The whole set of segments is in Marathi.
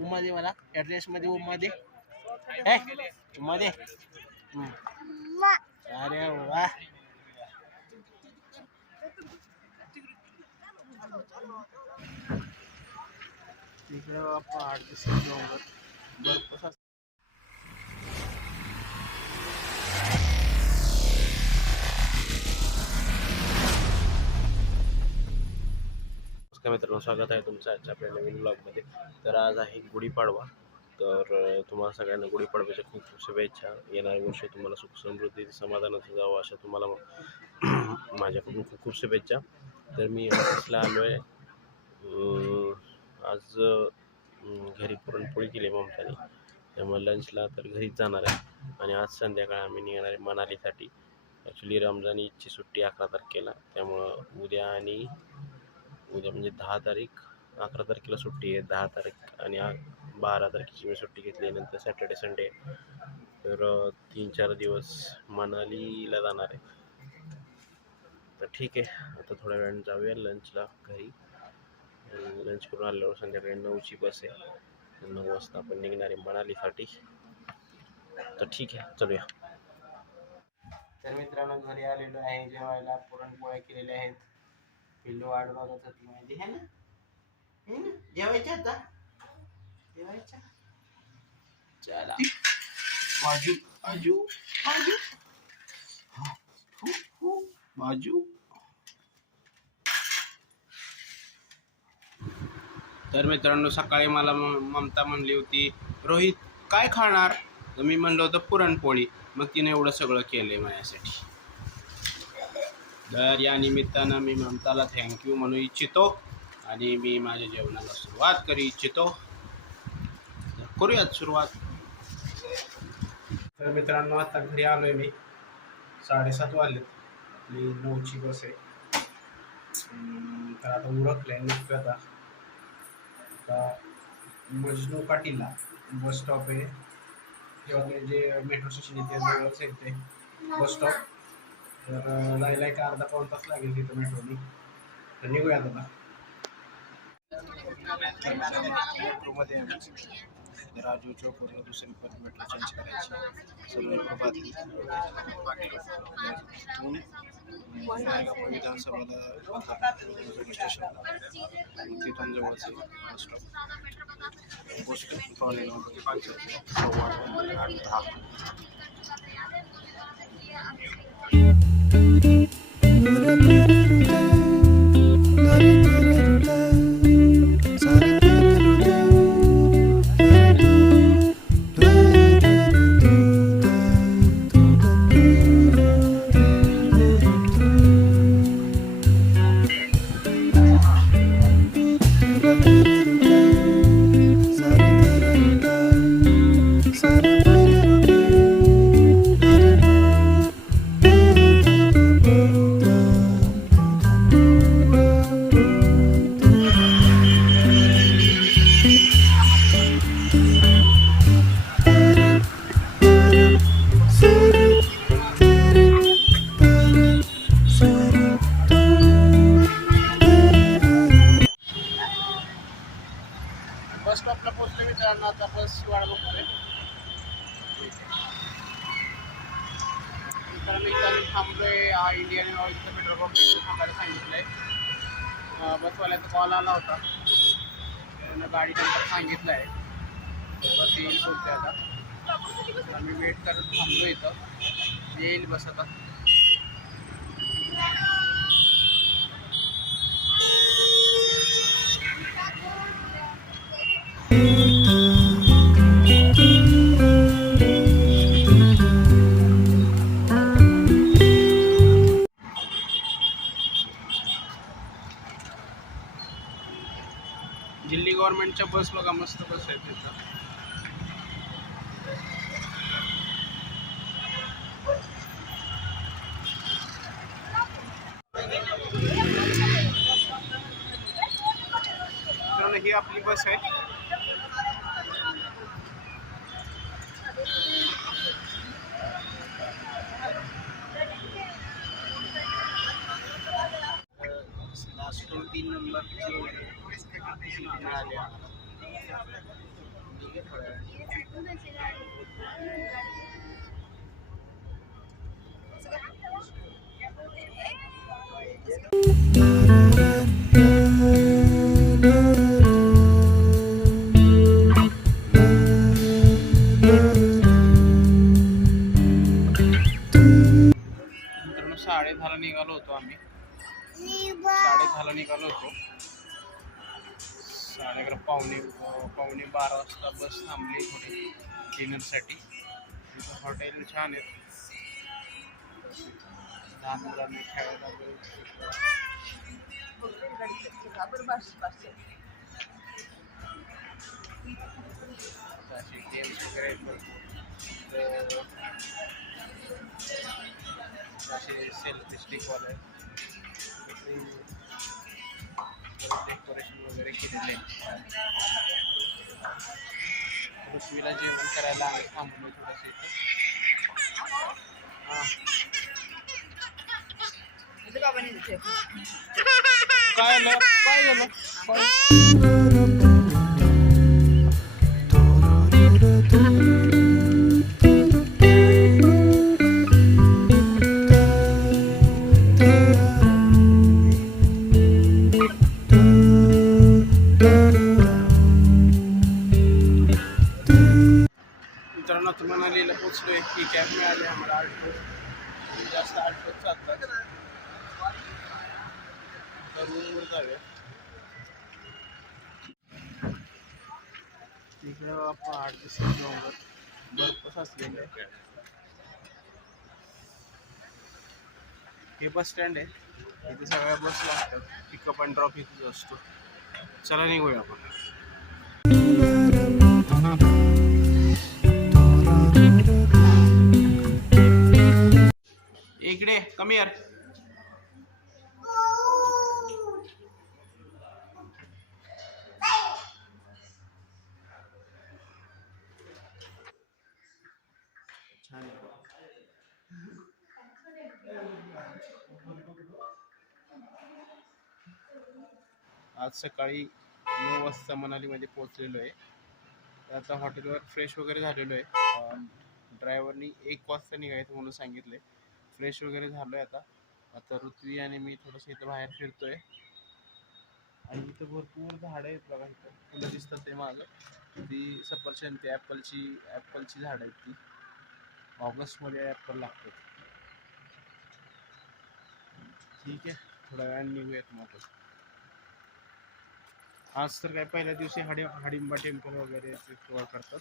उमा दे मला ॲड्रेस मध्ये उमा दे उमा दे. अरे वा तिकडे पहाड दिसत डोंगर भरपूर. नमस्कार मित्रांनो, स्वागत आहे तुमचं आजच्या आपल्या नवीन ब्लॉगमध्ये. तर आज आहे गुढीपाडवा. तर तुम्हाला सगळ्यांना गुढीपाडव्याच्या खूप खूप शुभेच्छा. येणाऱ्या वर्षी तुम्हाला सुख समृद्धी समाधानाचं जावं अशा तुम्हाला माझ्याकडून खूप खूप शुभेच्छा. तर मी ऑफिसला आलो आहे. आज घरी पुरणपोळी केली ममताने, त्यामुळे लंचला तर घरीच जाणार आहे. आणि आज संध्याकाळी आम्ही निघणार आहे मनालीसाठी. ॲक्च्युली रमजान ईदची सुट्टी 11 तारखेला, त्यामुळं उद्या म्हणजे 10 तारीख, 11 तारखेला सुट्टी आहे. 10 तारीख आणि 12 तारखेची मी सुट्टी घेतली. नंतर सॅटर्डे संडे, तर 3-4 दिवस मनालीला जाणार आहे. तर ठीक आहे, आता थोड्या वेळाने जाऊया लंचला घरी. लंच करून आल्यावर संध्याकाळी 9ची बस आहे. 9 वाजता आपण निघणार आहे मनालीसाठी. तर ठीक आहे, चलूया. तर मित्रांनो, घरी आलेलो आहे जेवायला. पुरणपोळ्या केलेल्या आहेत. पिल्लू वाट बघत होती माहिती आहे ना. जेवायच्या आता, जेवायच्या. चला बाजू बाजू बाजू बाजू. तर मित्रांनो, सकाळी मला ममता म्हणली होती, रोहित काय खाणार? तर मी म्हणलं होतं पुरणपोळी. मग तिने एवढं सगळं केलंय माझ्यासाठी. तर या निमित्तानं मी ममताला थँक्यू म्हणू इच्छितो आणि मी माझ्या जेवणाला सुरुवात करू इच्छितो. करूयात सुरुवात. तर मित्रांनो, आता घरी आलोय मी. 7:30 वाजलेत. आपली 9ची बस आहे. तर आता उरकलंय निघतो. आता मजनू पाटीलला बस स्टॉप आहे, किंवा जे मेट्रो स्टेशन आहे जवळच आहे ते बस स्टॉप. तर जायला एक अर्धा पाऊण तास लागेल तिथं मेट्रोनी. तर निघूयात आता. मेट्रोमध्ये राजू चौकवरून दुसरी परत मेट्रो चेंज करायची. सगळी प्रभातली विधानसभाला तिथून जवळच बस स्टॉप. पोस्ट पावणे 9:10. बस स्टॉपला पोहोचलो मित्रांनो. आता बस वाट बघतोय. मित्रांनो, इथं आम्ही थांबलोय. इंडियन ऑइलचं पेट्रोल पंप थांबायला सांगितलंय. बसवाल्याचा कॉल आला होता, त्यानं गाडी नंबर सांगितलं आहे. बस येईल बोलते आता. आम्ही वेट करत थांबलो इथं. येईल बस आता. दिल्ली गव्हर्नमेंटच्या बस बघा, मस्त बस आहेत तिथं. ही आपली बस आहे. लास्ट 3 नंबर मिळाले. थोड्या वेळाने. मित्रांनो 10:30 निघालो होतो आम्ही. 10:30 निघालो होतो. 11:30 पावणे 12 वाजता बस थांबली थोडी डिनरसाठी. हॉटेल छान आहे. लहान मुलांना खेळायला असे गेम्स वगैरे असे सेल्फी स्टिकवाले डेकोरेशन वगैरे केलेले आहे. पृथ्वीला जेवण करायला आम्ही थांबलो थोडंसं इथं. काय झालं काय झालं मित्रांनो आता मनालीला पोचलोय. ही कॅब मिळाली आम्हाला आल्टो. जास्त आल्टोच चालतात. रूमवर जाऊया. इकडं पहाड दिसत डोंगर बर्फ साचलेलं आहे. हे बस स्टँड आहे. इथे सगळ्या बस लागतात. पिकअप अँड ड्रॉप इथेच असतो. चला निघूया आपण. इकडे कमी यार. छान आहे. आज सकाळी 9 वाजता मनालीमध्ये पोहोचलेलो आहे. आता हॉटेलवर फ्रेश वगैरे झालेलो आहे. ड्रायव्हरनी 1 वाजता निघायचं म्हणून सांगितलंय. फ्रेश वगैरे झालो आहे. आता ऋत्वी आणि मी थोडंसं इथं बाहेर फिरतोय. आणि इथं भरपूर झाडं आहेत बघा. इथं फुलं दिसतात ते मागं. ती सफरचंद ती ॲपलची झाडं आहेत ती. ऑगस्टमध्ये ॲपल लागतात. ठीक आहे थोड्या वेळाने निघूयात मग. आज तर काय पहिल्या दिवशी हाडिंबा टेम्पल वगैरे करतात.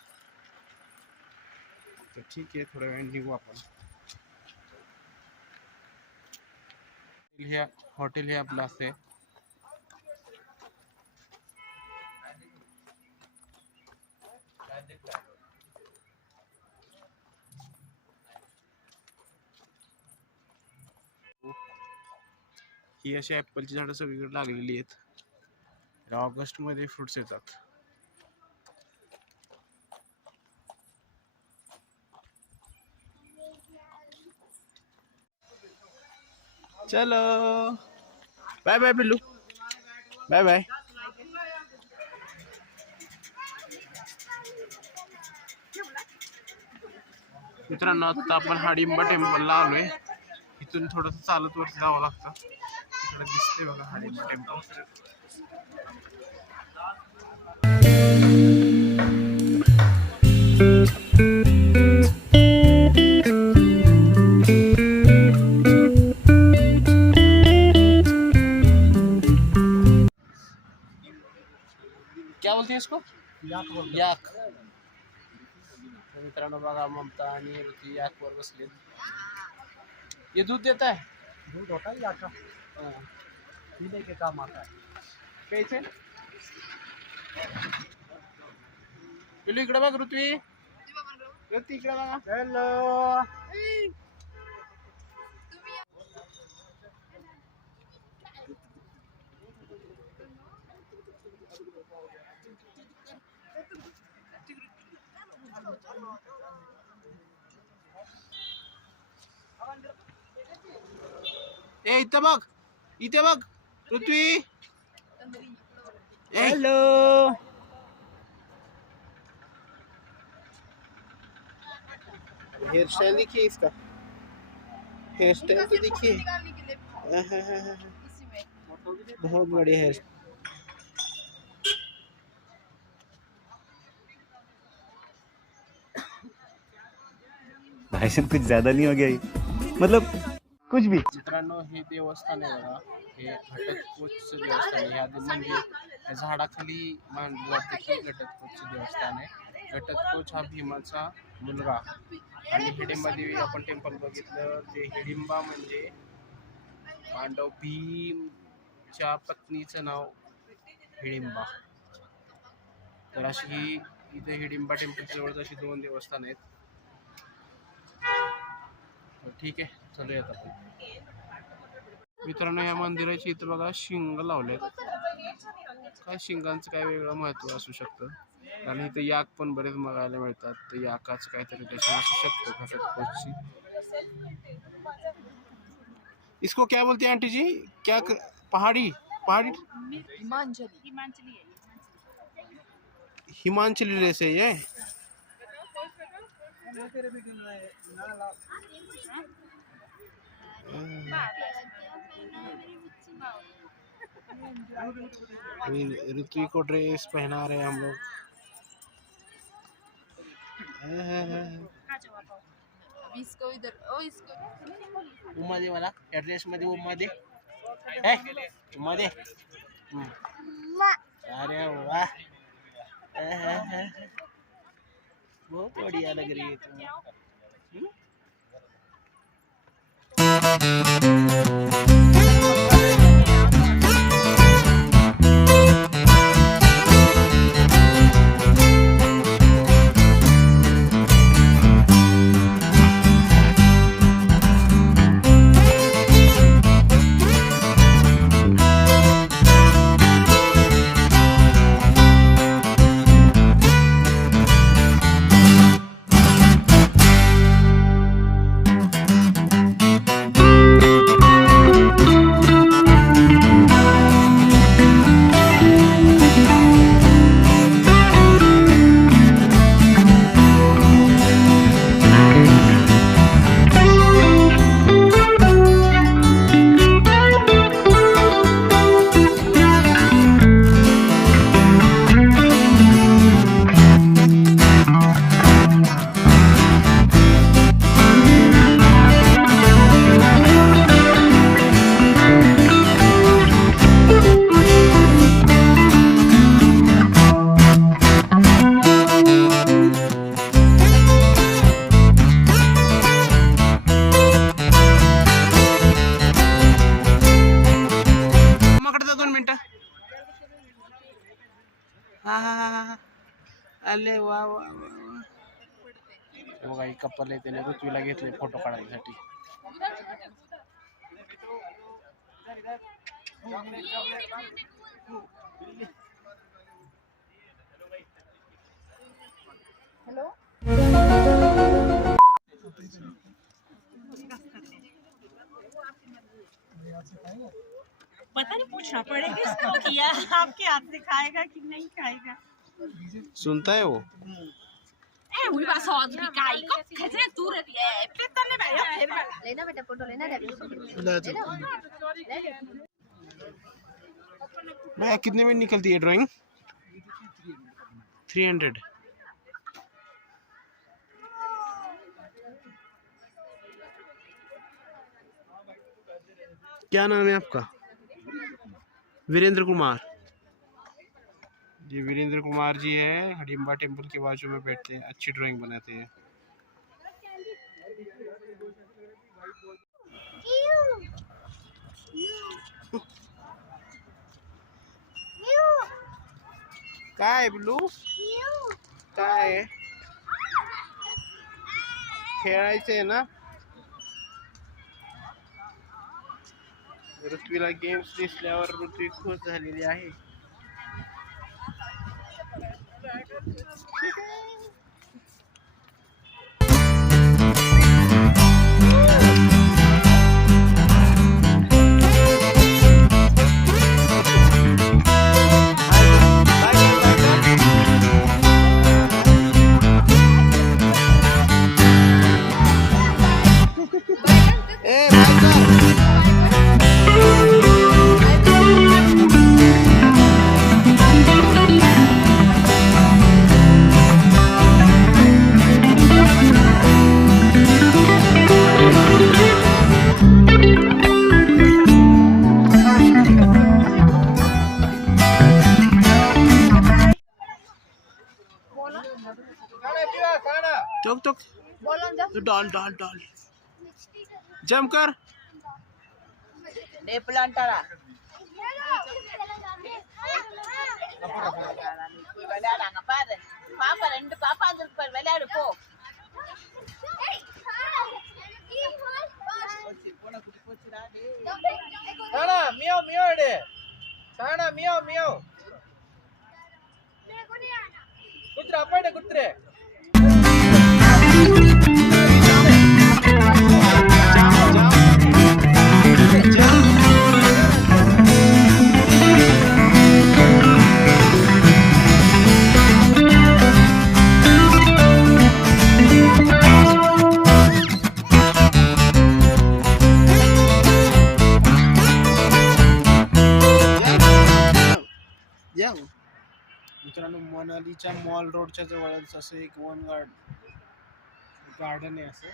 तर ठीक आहे थोड्या वेळाने निघू आपण. हॉटेल हे आपलं असते. ही अशी ॲपलची झाडं सगळीकडे लागलेली आहेत. ऑगस्टमध्ये फ्रुट्स येतात. चलो बाय बाय पिल्लू. Bye bye. मित्रांनो आता आपण हाडिंबा टेम्पलला आलोय. इथून थोडंसं चालत वरती जावं लागतं. इकडे दिसते बघा हाडिंबा टेम्पल. क्या बोलते हैं इसको? याक. मित्रांनो बघा ममता आणि ऋती याकवर बसले. ये दूध देता है? दूध होता है याक का? पीने के काम आता है. कैसे? पिल्लू इकडे बघ. ऋत्वी इकडे बघा. हॅलो. ए इथं बघ. इथे बघ पृथ्वी. हॅलो. हेयर स्टाइल देखिए इसका, हेयर स्टाइल तो देखिए, बहुत बढ़िया हेयर। भाई साहब कुछ ज्यादा नहीं हो गया ये? मतलब कुछ भी। मित्रांनो, हे देवस्थान आहे बघा, हे घटस्फोटचं देवस्थान आहे. ह्या म्हणजे या झाडाखाली मानलं जातं की घटस्फोटचं देवस्थान आहे. घटस्फोट हा भीमाचा मुलगा. आणि हिडिंबा देवी आपण टेम्पल बघितलं, ते हिडिंबा म्हणजे पांडव भीमच्या पत्नीचं नाव हिडिंबा. तर अशी ही इथे हिडिंबा टेम्पलच्या जवळच अशी 2 देवस्थान आहेत. तर ठीक आहे, चालूयात आपण. मित्रांनो, या मंदिराची इथं बघा शिंग लावलेत. काय शिंगांचं काय वेगळं महत्त्व असू शकतं, कारण इथं याक पण बरेच बघायला मिळतात. तर याकाचं काहीतरी रिलेशन असू शकतं घटस्फोटशी. इसको क्या बोलते हैं आंटी जी? क्या पहाड़ी पहाड़ी हिमाचली ड्रेस है ये. ऋत्विक को ड्रेस पहना रहे हम लोग. इसको इधर इसको उमा दे मला या ड्रेस मध्ये, उमा दे, उमा दे. अरे वाह, बहुत बढ़िया लग रही है तुम. अरे वा वा वा. बघा, ही कपल आहे, त्याने ऋत्वीला घेतले फोटो काढण्यासाठी. पता नहीं, पूछना पड़ेगा इसको किया आपके हाथ से खाएगा कि नहीं खाएगा. सुनता है वो. ए उनी बात सॉज भी काई को खजे दूर है पे तने भाई फिर लेना बेटा, फोटो लेना है. मैं कितने में निकलती है ड्राइंग? 300. क्या नाम है आपका? वीरेंद्र कुमार. ये वीरेंद्र कुमार जी है, हिडिंबा टेम्पल के बाजू में बैठते हैं, अच्छी ड्राइंग बनाते हैं. काय ब्लू, काय खेळायचंय ना? ऋत्वीला गेम्स दिसल्यावर ऋत्वी खुश झालेली आहे. टोक टोक डॉल डॉल डॉल जम कर मियाव मियाव डे साना मियाव मियाव कुत्रा पड़े कुत्रे मित्रांनो मनालीच्या मॉल रोडच्या जवळच असं एक गार्डन आहे असं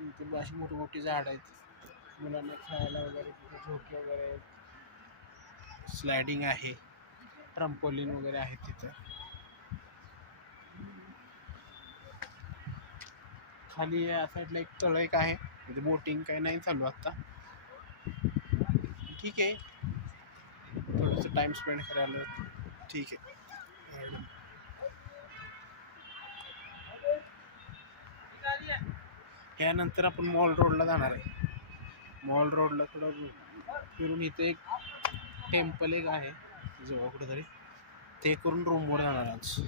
इथे अशी मोठी मोठी झाड आहेत मुलांना खेळायला वगैरे तिथे झोके वगैरे आहेत स्लायडिंग आहे ट्रम्पोलिन वगैरे आहे तिथं खाली या साईडला एक तळ एक आहे म्हणजे बोटिंग काही नाही चालू आता ठीक आहे थोडंसं टाइम स्पेंड करायला ठीक आहे यानंतर आपण मॉल रोडला जाणार आहे मॉल रोडला थोडं फिरून इथे एक टेम्पल एक आहे जवळ कुठेतरी ते करून रूमवर जाणार आज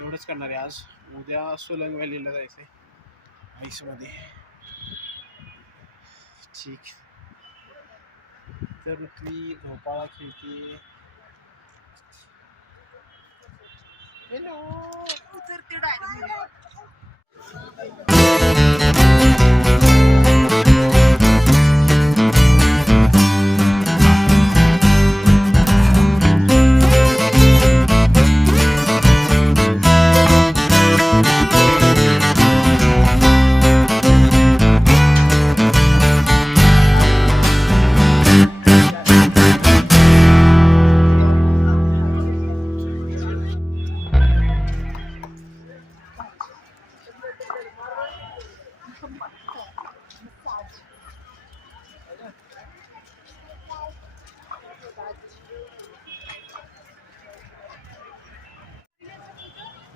एवढंच करणार आहे आज उद्या सोलंग व्हॅलीला जायचं आहे आईसमध्ये ठीक तर ती झोपाळा खेळते हॅलो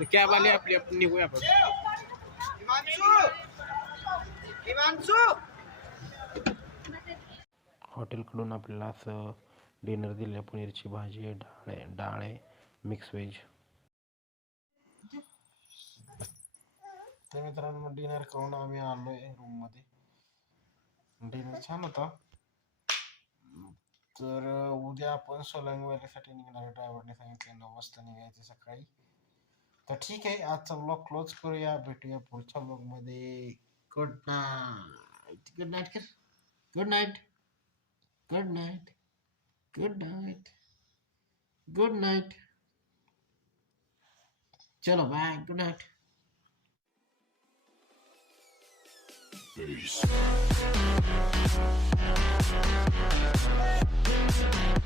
कॅब आली आपली आपण निघूया आपण हॉटेलकडून आपल्याला असं डिनर दिलं पनीरची भाजी आहे डाळ आहे मिक्स व्हेज तर मित्रांनो डिनर करून आम्ही आलो आहे रूममध्ये डिनर छान होता तर उद्या आपण सोलांग व्हॅलीसाठी निघणार ड्रायव्हरने सांगितले 9 वाजता निघायचे सकाळी तर ठीक आहे आजचा ब्लॉग क्लोज करूया भेटूया पुढच्या ब्लॉगमध्ये गुड नाईट गुड नाईट कर good night good night good night good night चलो बाय गुड नाईट Peace.